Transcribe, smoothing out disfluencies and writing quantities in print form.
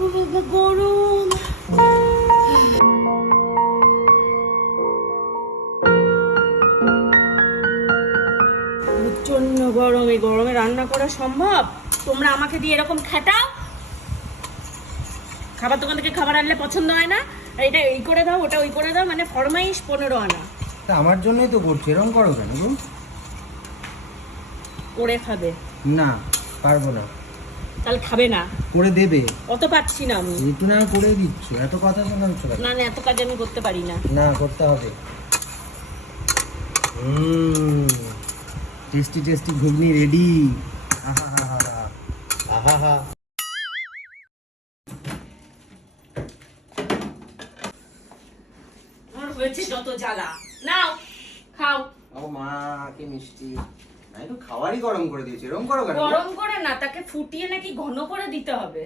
ও বাবা গরম। প্রচন্ড গরম, এই গরমে রান্না করা সম্ভব? তোমরা আমাকে দিয়ে এরকম খাটাও। খাবার দোকান থেকে খাবার আনলে পছন্দ হয় না, আর এটা এই করে দাও ওটা ওই করে দাও, মানে ফরমাইশ 15 আনা। তা আমার জন্যই তো করছি, এরকম করো কেন গো? করে খাবে? না, পারবো না। তাহলে খাবে না? করে দেবে। অত পাচ্ছি না আমি। একটু না করে দিচ্ছ, এত কথা শোনাচ্ছ কেন? না না, এত কাজ আমি করতে পারি না। না, করতে হবে। টেস্টি টেস্টি ঘুগনি রেডি। আহা হা হা হা, আহা হা। আমার হয়েছে যত জ্বালা। নাও খাও। ও মা, কি মিষ্টি। আমি তো খাবারই গরম করে দিয়েছি, এরকম করো কেন? গরম করে না, তাকে ফুটিয়ে নাকি ঘন করে দিতে হবে।